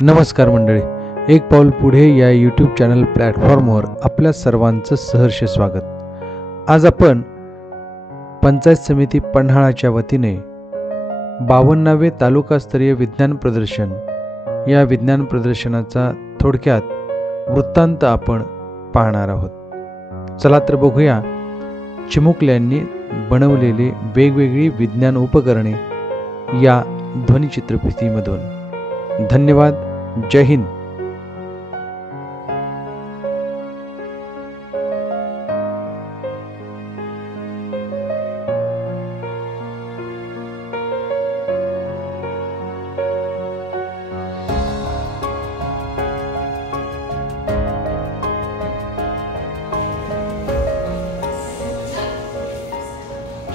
नमस्कार मंडळी, एक पाऊल पुढे या यूट्यूब चॅनल प्लॅटफॉर्मवर आपल्या सर्वांचं सहर्ष स्वागत। आज आपण पंचायत समिती पन्हाळाच्या वतीने 52वे तालुकास्तरीय विज्ञान प्रदर्शन या विज्ञान प्रदर्शनाचा थोडक्यात वृत्तांत आपण पाहणार आहोत। चला तर बघूया चिमुकल्यांनी बनवलेली वेगवेगळी विज्ञान उपकरणे या ध्वनिचित्रफितीमधून। धन्यवाद। जय हिंद।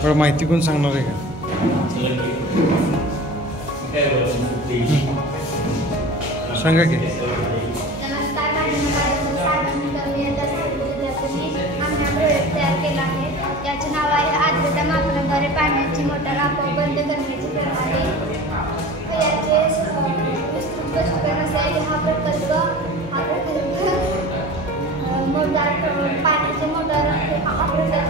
थोडं माहिती कोण सांगणार आहे का? सांगा की। नमस्कार, तयार केला आहे। याचे नाव आहे आर्द्रता मापनाद्वारे पाण्याची मोटार आपोआप बंद करण्याची प्रणाली। याचे विस्तृत स्पष्टीकरण असे आहे की हा प्रकल्प मोटार पाण्याचे मोटार आर्द्रता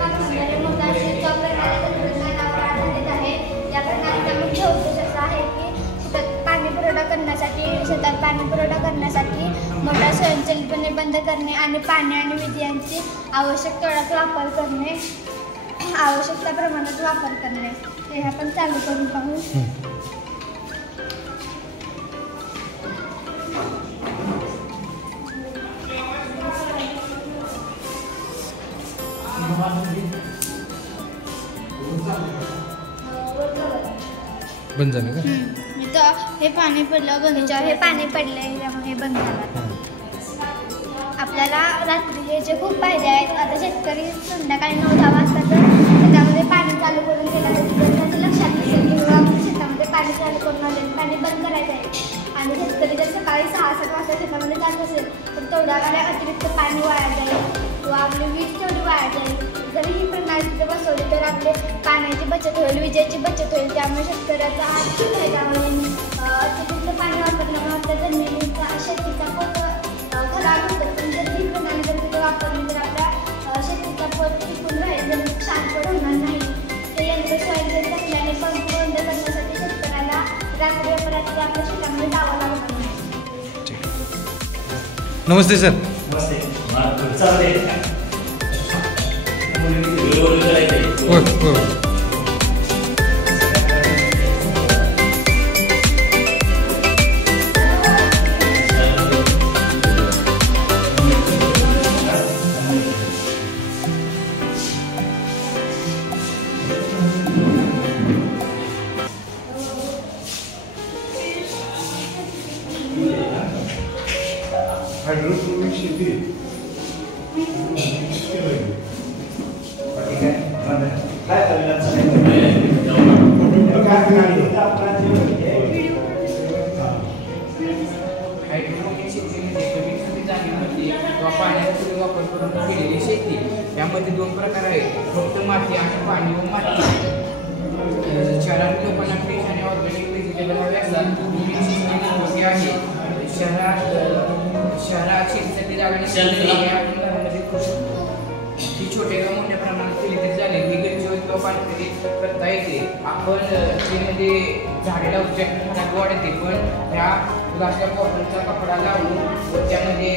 मापनाद्वारे मोटारची प्रणाली तंत्रज्ञानावर आधारित आहे। या प्रणालीचा मुख्य उद्देश असा आहे की शेतात पाणी पुरवठा करण्यासाठी मोटार स्वयंचलितपणे बंद करणे आणि पाणी आणि वीज यांची आवश्यक तेवढाच वापर करणे, आवश्यकता प्रमाणात वापर करणे। हे आपण चालू करून पाहू। बंद झालं का? इथं हे पाणी पडलं बगीच्यावर, हे पाणी पडलं त्यामुळे हे बंद झालं। आपल्याला रात्री हे जे खूप फायदे आहेत। आता शेतकरी संध्याकाळी 9-10 वाजता तर शेतामध्ये पाणी चालू करून त्याच्या लक्षात नसेल किंवा शेतामध्ये पाणी चालू करून आले पाणी बंद करायचं आहे आणि शेतकरी जर सकाळी 6-7 वाजता शेतामध्ये जात असेल तर तेवढ्या वेळा अतिरिक्त पाणी वाया जाईल किंवा आपली वीज तेवढी वाया जाईल। जरी ही प्रणाली तिथे बसवली तर आपले पाण्याची बचत होईल, विजेची बचत होईल। त्यामुळे शेतकऱ्याचा आर्थिक फायदा होईल। अतिरिक्त पाणी वापरल्यामुळे आपल्या जमिनीचा शेतीचा पोत खराब होतो, पण जर ही प्रणाली जर तिथे वापरली तर आपल्या शेतीचा पोत टिकून राहील, जमीन शांत होणार नाही। हे यंत्र स्वयंचलित असल्याने पंप बंद करण्यासाठी शेतकऱ्याला रात्री अपरात्री आपल्या शेतामध्ये जावं लागणार नाही। नमस्ते सर। हायड्रोपोनिक शेती पाण्याचा वापर करून केलेली शेती। यामध्ये 2 प्रकार आहेत, फक्त माती आणि पाणी व माती। शहरात लोकांना फ्रेश आणि ऑर्गॅनिक व्हेजिटेबल हवे असतात आहे। शहरात शेतीसाठी जागा घरामध्ये ती छोटे किंवा मोठ्या प्रमाणात केली तरी चालेल। ही गरज किंवा पाणी करता येते। आपण शेतीमध्ये झाडे लावू शकतो, वाढते, पण ह्या ग्लासच्या कॉटनचा कपडा लावून त्यामध्ये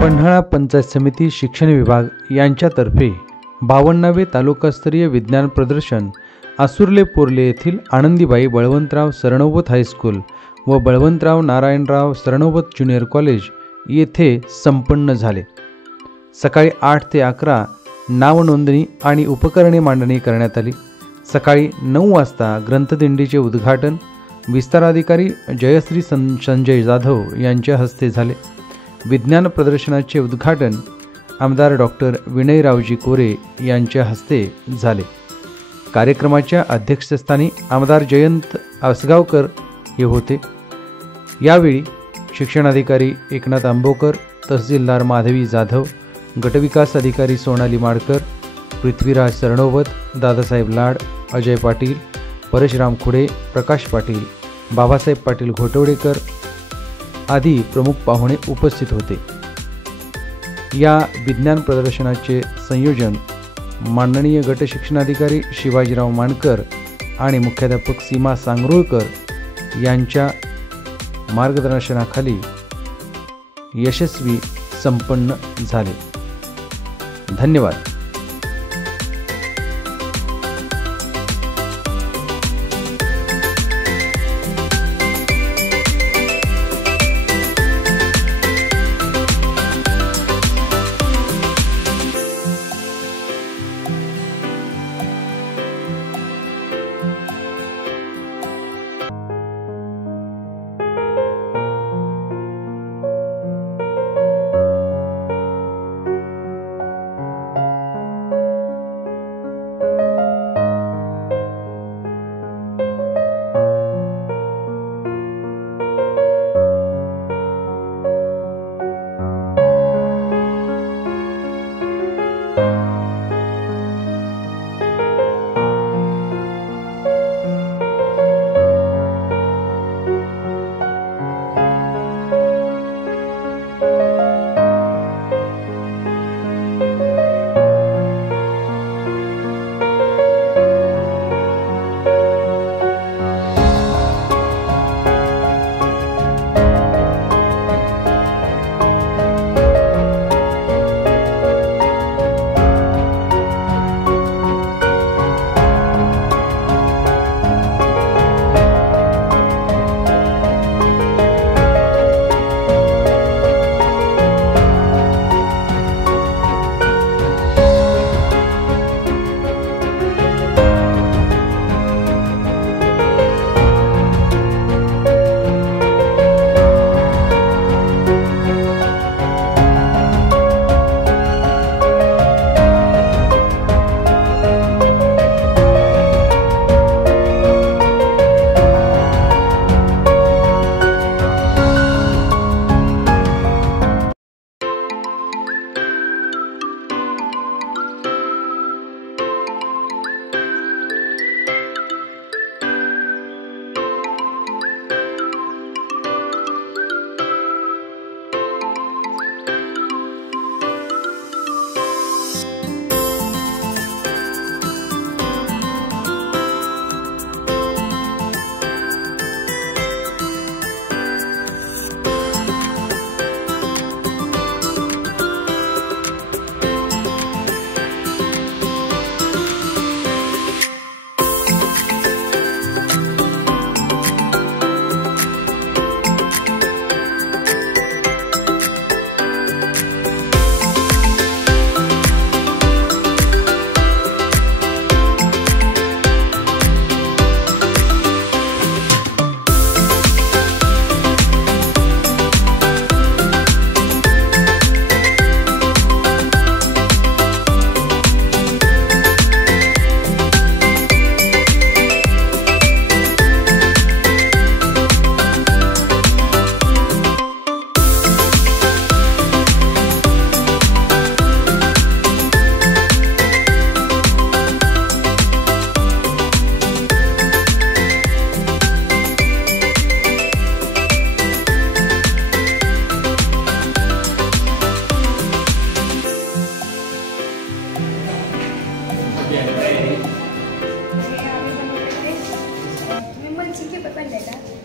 पन्हाळा पंचायत समिती शिक्षण विभाग यांच्यातर्फे 52वे तालुकास्तरीय विज्ञान प्रदर्शन आसुर्ले पोर्ले येथील आनंदीबाई बळवंतराव सरनोबत हायस्कूल व बळवंतराव नारायणराव सरनोबत ज्युनियर कॉलेज येथे संपन्न झाले. सकाळी 8 ते 11 नावनोंदणी आणि उपकरणे मांडणी करण्यात आली. सकाळी 9 वाजता ग्रंथदिंडीचे उद्घाटन विस्ताराधिकारी जयश्री संजय जाधव यांच्या हस्ते झाले. विज्ञान प्रदर्शनाचे उद्घाटन आमदार डॉक्टर विनयरावजी कोरे यांच्या हस्ते झाले. कार्यक्रमाच्या अध्यक्षस्थानी आमदार जयंत आसगावकर हे होते. यावेळी शिक्षणाधिकारी एकनाथ आंबोकर, तहसीलदार माधवी जाधव, गटविकास अधिकारी सोनाली माडकर, पृथ्वीराज सरनोबत, दादासाहेब लाड, अजय पाटील, परशुराम खुडे, प्रकाश पाटील, बाबासाहेब पाटील घोटवडेकर आदी प्रमुख पाहुणे उपस्थित होते. या विज्ञान प्रदर्शनाचे संयोजन माननीय गट शिक्षणाधिकारी शिवाजीराव मानकर आणि मुख्याध्यापक सीमा सांगरुळकर यांच्या मार्गदर्शनाखाली यशस्वी संपन्न झाले. धन्यवाद.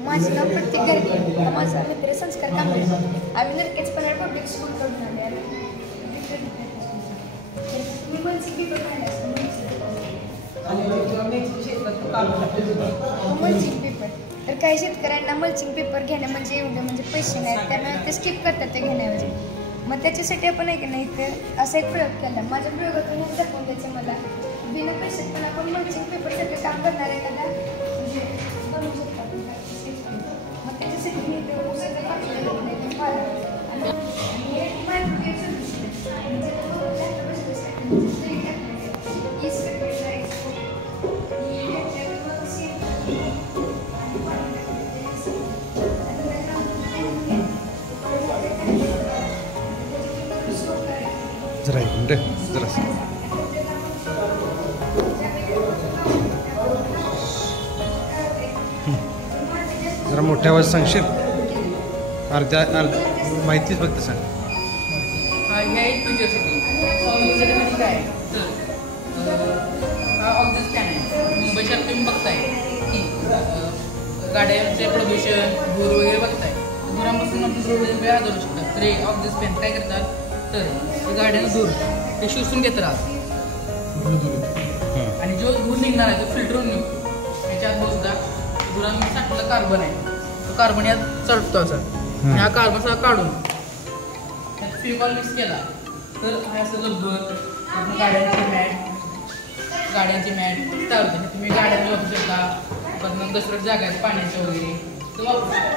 माझं नाव प्रत्येक गर्दी माझा मित्र संस्कार कांबळे. आम्ही नरकेच पन्हाळ पब्लिक स्कूल कडून आले आहे. मी मनसी पेपर काढला मनसी पेपर तर काही शेतकऱ्यांना मल्चिंग पेपर घेणं म्हणजे एवढं म्हणजे पैसे नाहीत, त्यामुळे ते स्किप करतात ते घेण्याऐवजी. मग त्याच्यासाठी आपण आहे की नाही तर असा एक प्रयोग केला. माझ्या प्रयोगातून हे दाखवून द्यायचं मला बिना पैशात पण आपण मल्चिंग पेपरसारखं काम करणार आहे एखादा म्हणजे बनवू शकतो आपण. मग त्याच्यासाठी मी ते सगळं पाठवलेलं नाही ते फार आणि हे मायक्रोवेव्ह सोल्युशन म्हणजे जरा एक मिनटं जरा जरा मोठ्या आवाज सांगशील. अर्ध्या माहितीच फक्त सांग. ह्या एक फीचरसाठी म्हणजे काय तर हा ऑब्जेक्ट स्कॅन आहे. मुंबई शहरात तुम्ही बघताय की गाड्यांचे प्रदूषण धूर वगैरे बघताय. धुरांपासून आपण वेळ आजारू शकतात. तर हे ऑब्जेक्ट स्कॅन काय करतात तर गाड्यांना धूर ते शोषून घेत राहतात आणि जो धूर निघणार आहे तो फिल्टर होऊन निघतो. याच्यात दुसरा धुरांमध्ये साठलेला कार्बन आहे, तो कार्बन यात चढतो असा. हा कार्बन सगळा काढून त्यात फेविकॉल मिक्स केला तर हा असं रबर गाड्यांची मॅट तयार होते. तुम्ही गाड्यांना वापरू शकता. पण दुसरं जागा आहेत पाण्याच्या वगैरे तर वापरू शकता.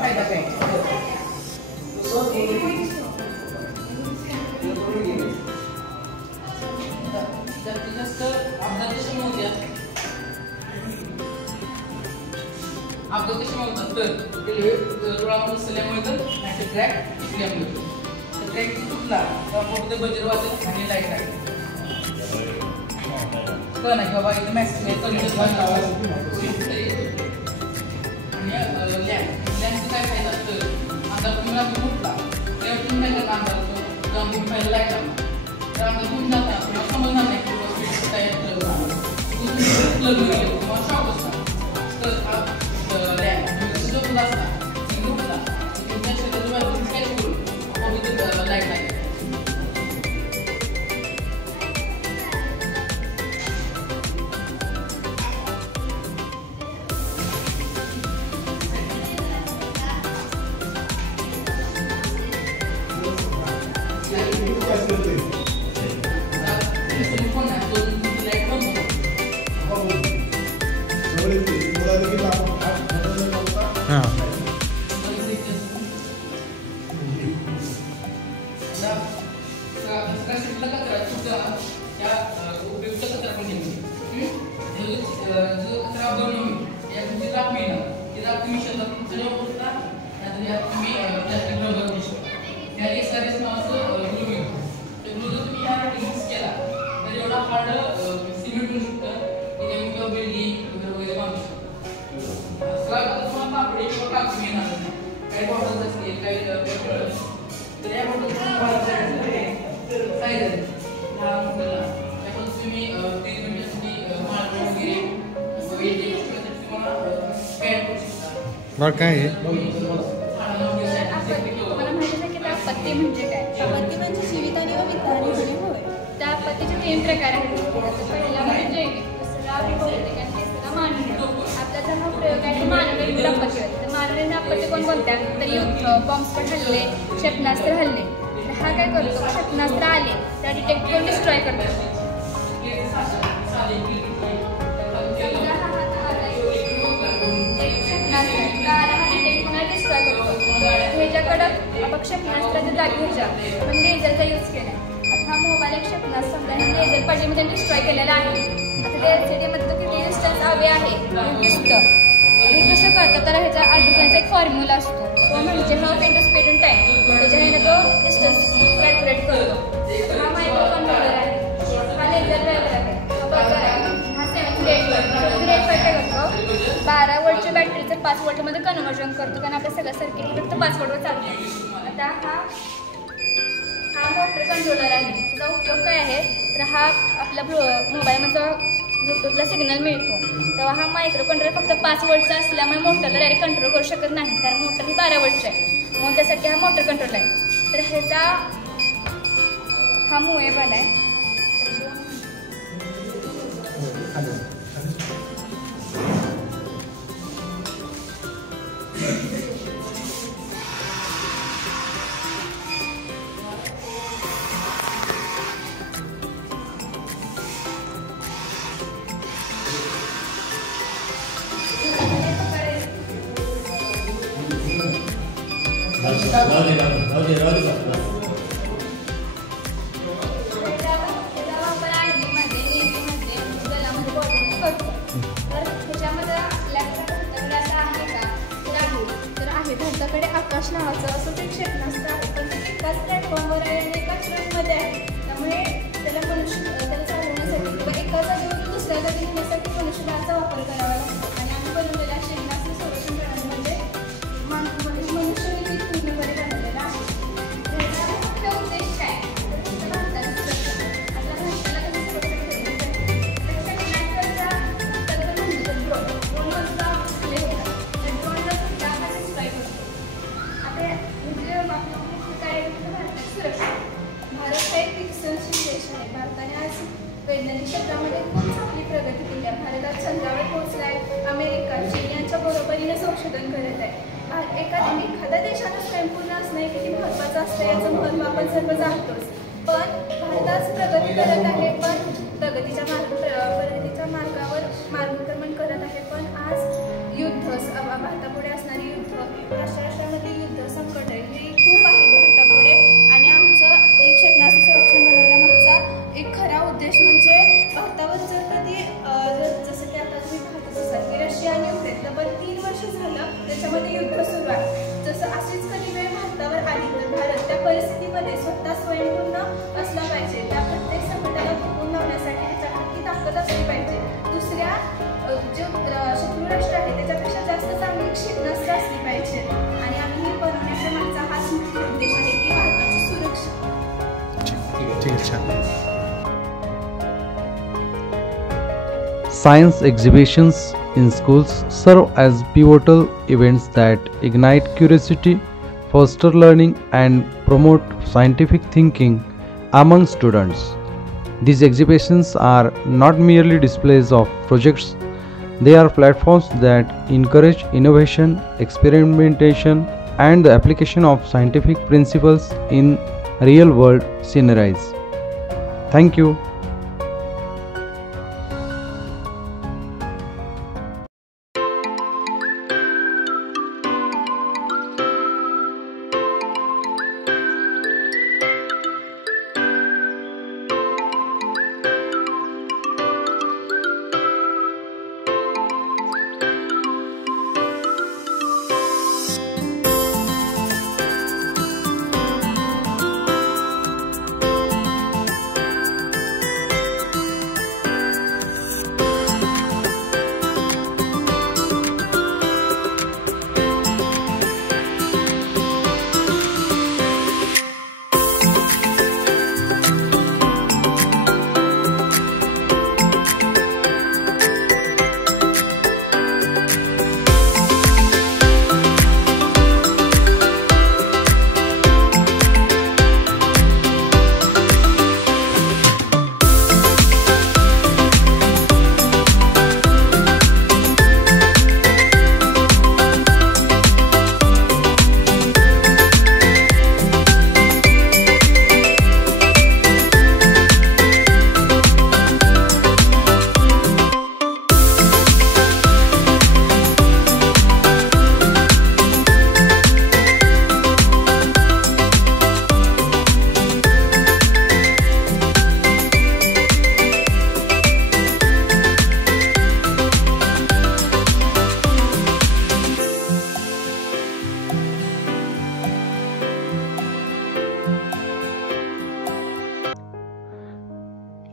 फायदा काय जास्तीत जास्त अपघात कशामुळे होत्या अपघात कशामुळे होतात तर रेल्वे रुळामध्ये असल्यामुळे तर नाही ट्रॅक तुटल्यामुळे. तर ट्रॅक तुटला तर फक्त बजेट वाचेल आणि लाईट लागेल कळ नाही बाबा इथे मॅसेज कन्फ्युज लावा. आणि लॅम्पचा काय फायदा तर आता तुम्हाला फुटला तेव्हा तुम्ही काय काम करतो तेव्हा तुम्ही पहिला लाईट लावणार. तर आता तुम्ही जाता तुम्हाला समजणार नाही की काय प्लग वगैरे किंवा शॉक असतात. तर लॅम्प जो फुला असतात फुटला तुमच्या शरीराच्या कॅच करून लाईट लागेल. काय आहे तुम्हाला माहिती आहे की त्या आपत्ती म्हणजे काय? आपत्ती म्हणजे जीवितहानी व वित्तहानी होणे होय. त्या आपत्तीचे 3 प्रकार आहेत. पहिला म्हणजे जैविक, दुसरा भौतिक आणि तिसरा मानवी. आपला जो हा प्रयोग आहे तो मानवनिर्मित आपत्ती आहे. तर मानवनिर्मित आपत्ती कोण बोलतात तर युद्ध, बॉम्बस्फोट हल्ले, क्षेपणास्त्र हल्ले. तर हा काय करतो क्षेपणास्त्र आले त्या डिटेक्ट करून डिस्ट्रॉय करतो. ह्याच्याकडं क्षेपणास्त्राच्या जागी ह्याच्या पण लेझरचा यूज केला आहे. आता हा मोबाईल एक क्षेपणास्त्र समजा लेझर पाठीमध्ये डिस्ट्रॉय केलेला आहे. आता त्या LCD-मध्ये तो किती डिस्टन्स हवे आहे हे दिसतं. हे कसं करतं तर ह्याचा आजूबाजूचा एक फॉर्म्युला असतो तो म्हणजे हा पेंट स्पीड इन टाईम. त्याच्याने तो डिस्टन्स कॅल्क्युलेट करतो. हा मायक्रो कंट्रोलर आहे, हा लेझर ड्रायव्हर आहे, हा बजर आहे, हा 7 काय करतो 12 वोल्टच्या बॅटरीचं 5 वोल्टमध्ये कन्व्हर्जन करतो कारण आपल्या सगळ्या सर्किट फक्त 5 वोल्टवर चालतो. आता हा मोटर कंट्रोलर आहे. त्याचा उपयोग काय आहे तर हा आपला मोबाईलमधला ब्लूटूथला सिग्नल मिळतो तेव्हा हा मायक्रो कंट्रोलर फक्त 5 वोल्टचा असल्यामुळे मोटरला डायरेक्ट कंट्रोल करू शकत नाही कारण मोटर ही 12 वोल्टची आहे. म्हणून त्यासाठी हा मोटर कंट्रोल आहे. तर ह्याचा हा मुवेबल आहे. त्यांच्याकडे आकाश नावाचं असं ते क्षेपणास्त्र आहे, पण ते एकाच प्लॅटफॉर्मवर आहे आणि एकाच ट्रेनमध्ये आहे. त्यामुळे त्याला चालवण्यासाठी किंवा एका जागेवरून दुसऱ्या जागी नेण्यासाठी मनुष्यबळाचा वापर करावा लागतो. आणि आम्ही बनवलेल्या क्षेपणास्त्र संरक्षण करण्यामध्ये मनुष्यनिर्मित पूर्णपणे बनवलेला आहे. याचा मुख्य उद्देश काय? तर भारताची सुरक्षा. आपल्या भारताला कधी सुरक्षा ठेवली जाते? क्षेपणास्त्राचा तर म्हणजे ड्रोनवरचा हल्ले होतात. त्या ड्रोनला सुद्धा आपण स्ट्राईक होतो. आता म्हणजे आपलं मुख्य काय भारताची सुरक्षा. भारत हा एक विकसनशील देश आहे. भारताने आज वैज्ञानिक क्षेत्रामध्ये खूप चांगली प्रगती केली आहे. भारत आज चंद्रावर पोहोचला आहे. अमेरिका, चीन यांच्या बरोबरीने संशोधन करत आहे. एखाद्या देशानं स्वयंपूर्ण असणं हे किती महत्त्वाचं असतं याचं महत्त्व आपण सर्व जाणतोच. पण भारत आज प्रगती करत आहे, पण प्रगतीच्या मार्गावर मार्गक्रमण करत आहे. पण आज युद्ध, भारतापुढे असणारी युद्ध, राष्ट्रामध्ये युद्ध, संकट हे खूप आहेत भारतापुढे. आणि आमचं एक क्षेपणास्त्र संरक्षण बनवण्यामागचा एक खरा उद्देश म्हणजे भारतावर जर कधी जसं की आता तुम्ही पाहतच असाल की रशिया आणि युक्रेन तब्बल 3 वर्ष झालं त्याच्यामध्ये युद्ध सुरू आहे. जसं अशीच कधी वेळ भारतावर आली तर भारत त्या परिस्थितीमध्ये स्वतः स्वयंपूर्ण असला पाहिजे. त्या प्रत्येक संकटाला थोपवून लावण्यासाठी त्याच्याकडे ताकद असली पाहिजे. दुसऱ्या जो शत्रू राष्ट्र आहे त्याच्यापेक्षा जास्त चांगली क्षेपणास्त्र असली पाहिजे. आणि आम्ही हे बनवण्याच्या मागचा हाच मुख्य उद्देश आहे की भारताची सुरक्षा. ठीक आहे, छान. Science exhibitions in schools serve as pivotal events that ignite curiosity, foster learning, and promote scientific thinking among students. These exhibitions are not merely displays of projects, they are platforms that encourage innovation, experimentation, and the application of scientific principles in real world scenarios. Thank you.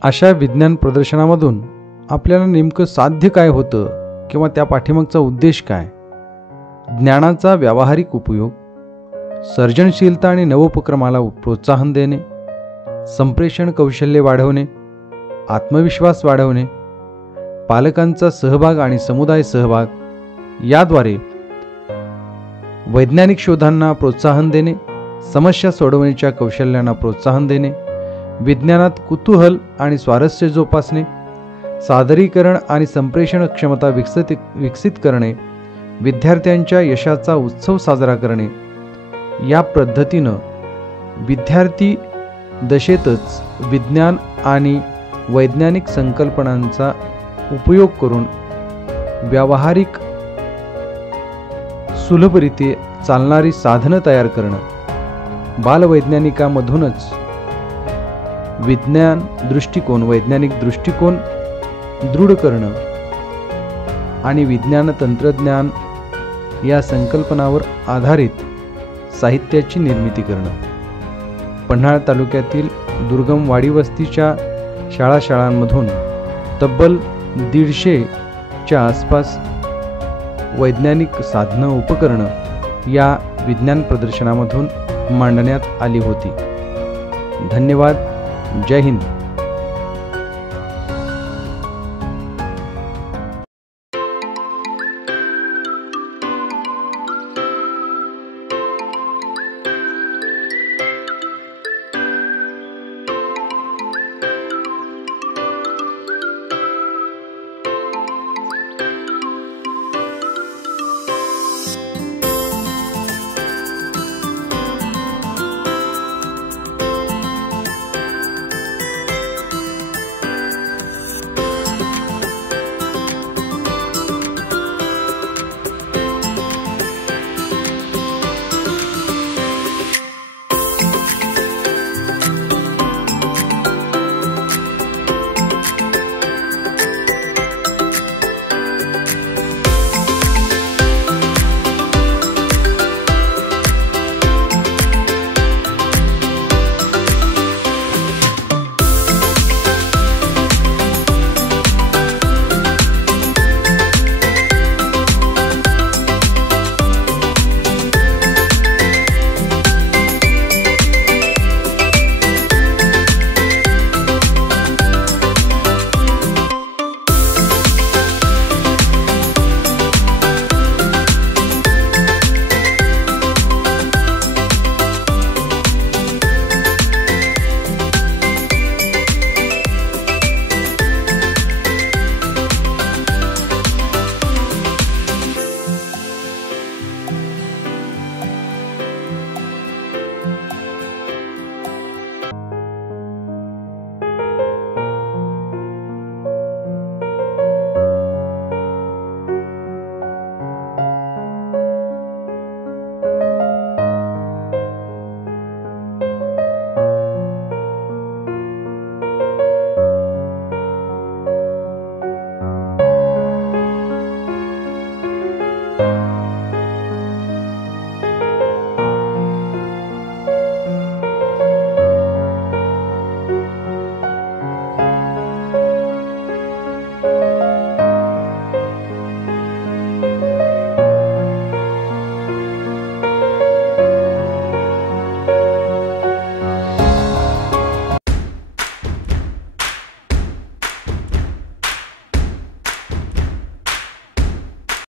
अशा विज्ञान प्रदर्शनामधून आपल्याला नेमकं साध्य काय होतं किंवा त्या पाठीमागचा उद्देश काय, ज्ञानाचा व्यावहारिक उपयोग, सर्जनशीलता आणि नवोपक्रमाला प्रोत्साहन देणे, संप्रेषण कौशल्य वाढवणे, आत्मविश्वास वाढवणे, पालकांचा सहभाग आणि समुदाय सहभाग याद्वारे वैज्ञानिक शोधांना प्रोत्साहन देणे, समस्या सोडवण्याच्या कौशल्यांना प्रोत्साहन देणे, विज्ञानात कुतूहल आणि स्वारस्य जोपासणे, सादरीकरण आणि संप्रेषण क्षमता विकसित करणे, विद्यार्थ्यांच्या यशाचा उत्सव साजरा करणे, या पद्धतीनं विद्यार्थी दशेतच विज्ञान आणि वैज्ञानिक संकल्पनांचा उपयोग करून व्यावहारिक सुलभरित्या चालणारी साधनं तयार करणं, बालवैज्ञानिकामधूनच वैज्ञानिक दृष्टिकोन दृढ करणं आणि विज्ञान तंत्रज्ञान या संकल्पनावर आधारित साहित्याची निर्मिती करणं. पन्हाळ तालुक्यातील दुर्गम वाडीवस्तीच्या शाळांमधून तब्बल 150च्या आसपास वैज्ञानिक साधनं उपकरणं या विज्ञान प्रदर्शनामधून मांडण्यात आली होती. धन्यवाद. जय हिंद.